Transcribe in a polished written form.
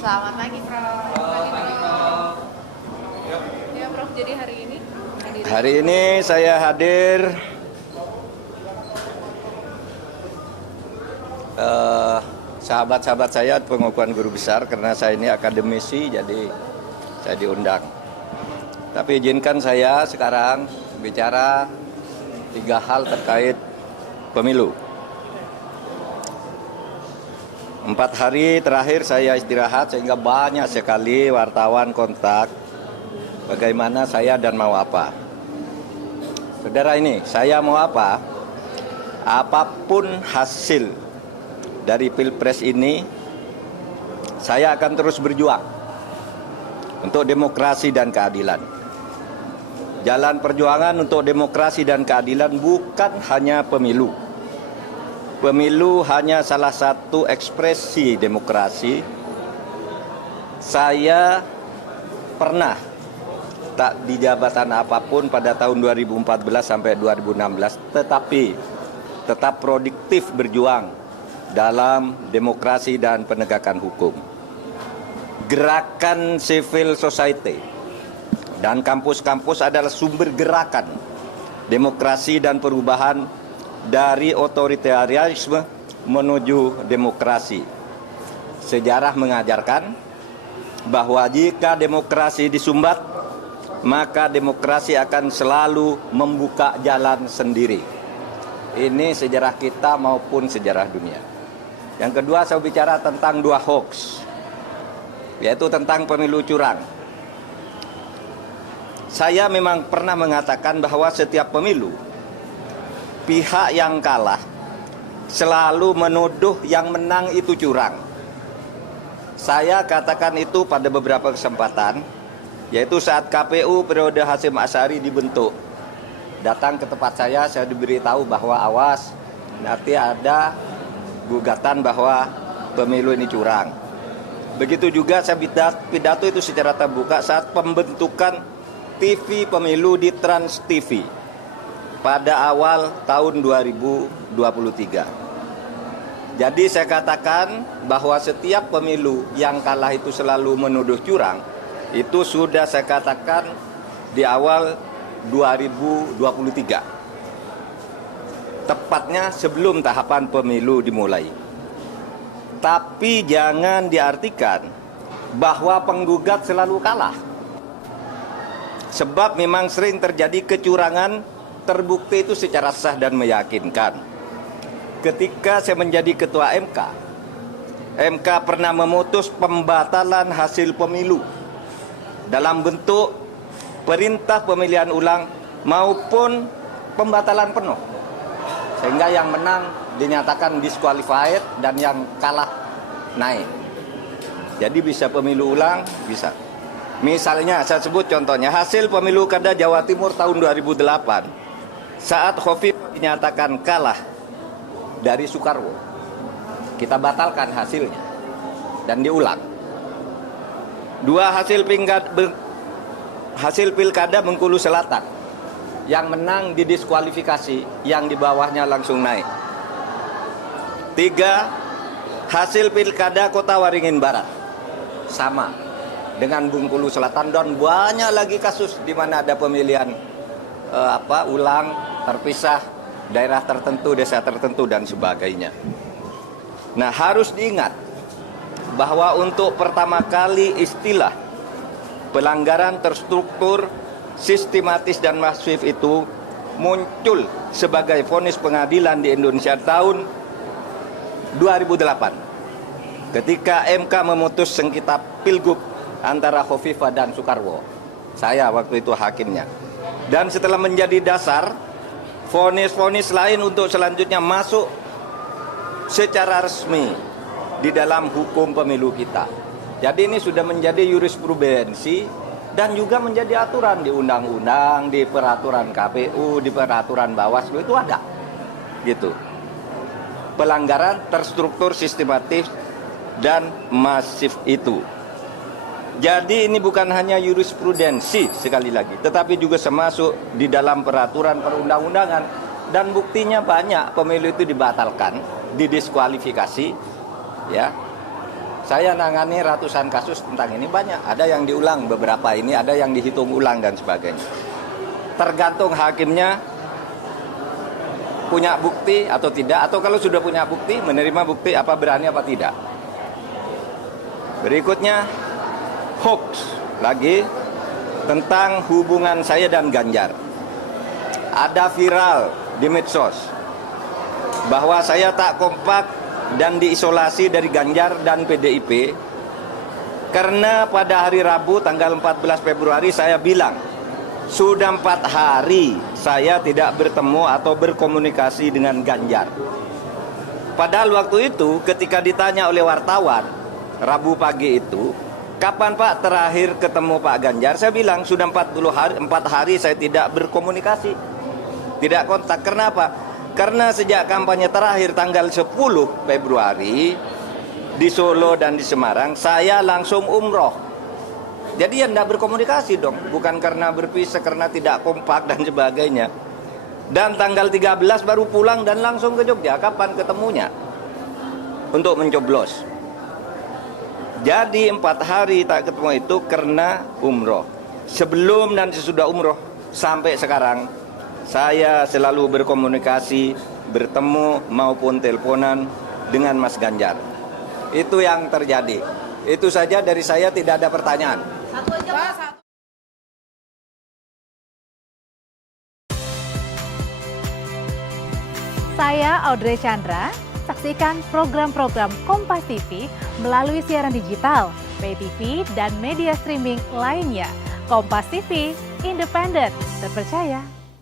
Selamat pagi, Prof. Selamat pagi, Prof. Ya, Prof. Jadi hari ini Hari ini saya hadir sahabat-sahabat saya pengukuhan guru besar karena saya ini akademisi, jadi saya diundang. Tapi izinkan saya sekarang bicara 3 hal terkait pemilu. 4 hari terakhir saya istirahat sehingga banyak sekali wartawan kontak bagaimana saya dan mau apa. Saudara, ini saya mau apa? Apapun hasil dari Pilpres ini, saya akan terus berjuang untuk demokrasi dan keadilan. Jalan perjuangan untuk demokrasi dan keadilan bukan hanya pemilu. Pemilu hanya salah satu ekspresi demokrasi. Saya pernah tak di jabatan apapun pada tahun 2014 sampai 2016, tetapi tetap produktif berjuang dalam demokrasi dan penegakan hukum. Gerakan civil society dan kampus-kampus adalah sumber gerakan demokrasi dan perubahan dari otoritarianisme menuju demokrasi. Sejarah mengajarkan bahwa jika demokrasi disumbat, maka demokrasi akan selalu membuka jalan sendiri. Ini sejarah kita maupun sejarah dunia. Yang kedua, saya bicara tentang 2 hoax, yaitu tentang pemilu curang. Saya memang pernah mengatakan bahwa setiap pemilu, pihak yang kalah selalu menuduh yang menang itu curang. Saya katakan itu pada beberapa kesempatan, yaitu saat KPU periode Hasyim Asy'ari dibentuk. Datang ke tempat saya diberitahu bahwa awas, nanti ada gugatan bahwa pemilu ini curang. Begitu juga saya pidato itu secara terbuka saat pembentukan TV pemilu di Trans TV pada awal tahun 2023. Jadi saya katakan bahwa setiap pemilu yang kalah itu selalu menuduh curang. Itu sudah saya katakan di awal 2023. Tepatnya sebelum tahapan pemilu dimulai. Tapi jangan diartikan bahwa penggugat selalu kalah. Sebab memang sering terjadi kecurangan terbukti itu secara sah dan meyakinkan. Ketika saya menjadi ketua MK, MK pernah memutus pembatalan hasil pemilu dalam bentuk perintah pemilihan ulang maupun pembatalan penuh. Sehingga yang menang dinyatakan disqualified dan yang kalah naik. Jadi bisa pemilu ulang, bisa. Misalnya saya sebut contohnya hasil pemilu kada Jawa Timur tahun 2008 saat Khofifah dinyatakan kalah dari Soekarwo. Kita batalkan hasilnya dan diulang. 2 hasil pilkada Bengkulu Selatan yang menang didiskualifikasi, yang di bawahnya langsung naik. 3 hasil pilkada Kota Waringin Barat sama dengan Bengkulu Selatan, dan banyak lagi kasus di mana ada pemilihan ulang, terpisah, daerah tertentu, desa tertentu dan sebagainya. Nah, harus diingat bahwa untuk pertama kali istilah pelanggaran terstruktur, sistematis dan masif itu muncul sebagai vonis pengadilan di Indonesia tahun 2008 ketika MK memutus sengketa Pilgub antara Khofifah dan Soekarwo. Saya waktu itu hakimnya. Dan setelah menjadi dasar, vonis-vonis lain untuk selanjutnya masuk secara resmi di dalam hukum pemilu kita. Jadi ini sudah menjadi jurisprudensi dan juga menjadi aturan di undang-undang, di peraturan KPU, di peraturan Bawaslu itu ada. Gitu. Pelanggaran terstruktur, sistematis dan masif itu. Jadi ini bukan hanya jurisprudensi sekali lagi, tetapi juga termasuk di dalam peraturan perundang-undangan, dan buktinya banyak pemilu itu dibatalkan, didiskualifikasi, ya. Saya nangani ratusan kasus tentang ini, banyak. Ada yang diulang beberapa ini, ada yang dihitung ulang dan sebagainya. Tergantung hakimnya punya bukti atau tidak, atau kalau sudah punya bukti, menerima bukti apa berani apa tidak. Berikutnya, hoax lagi tentang hubungan saya dan Ganjar. Ada viral di medsos bahwa saya tak kompak dan diisolasi dari Ganjar dan PDIP karena pada hari Rabu tanggal 14 Februari saya bilang sudah 4 hari saya tidak bertemu atau berkomunikasi dengan Ganjar. Padahal waktu itu ketika ditanya oleh wartawan Rabu pagi itu, kapan Pak terakhir ketemu Pak Ganjar? Saya bilang sudah 4 hari saya tidak berkomunikasi, tidak kontak. Kenapa? Karena sejak kampanye terakhir tanggal 10 Februari di Solo dan di Semarang, saya langsung umroh. Jadi ya tidak berkomunikasi dong, bukan karena berpisah, karena tidak kompak dan sebagainya. Dan tanggal 13 baru pulang dan langsung ke Jogja. Kapan ketemunya? Untuk mencoblos. Jadi 4 hari tak ketemu itu karena umroh. Sebelum dan sesudah umroh sampai sekarang, saya selalu berkomunikasi, bertemu maupun teleponan dengan Mas Ganjar. Itu yang terjadi. Itu saja dari saya, tidak ada pertanyaan. Satu aja, Pak. Saya Audrey Chandra. Saksikan program-program Kompas TV melalui siaran digital, pay TV, dan media streaming lainnya. Kompas TV, independen, terpercaya.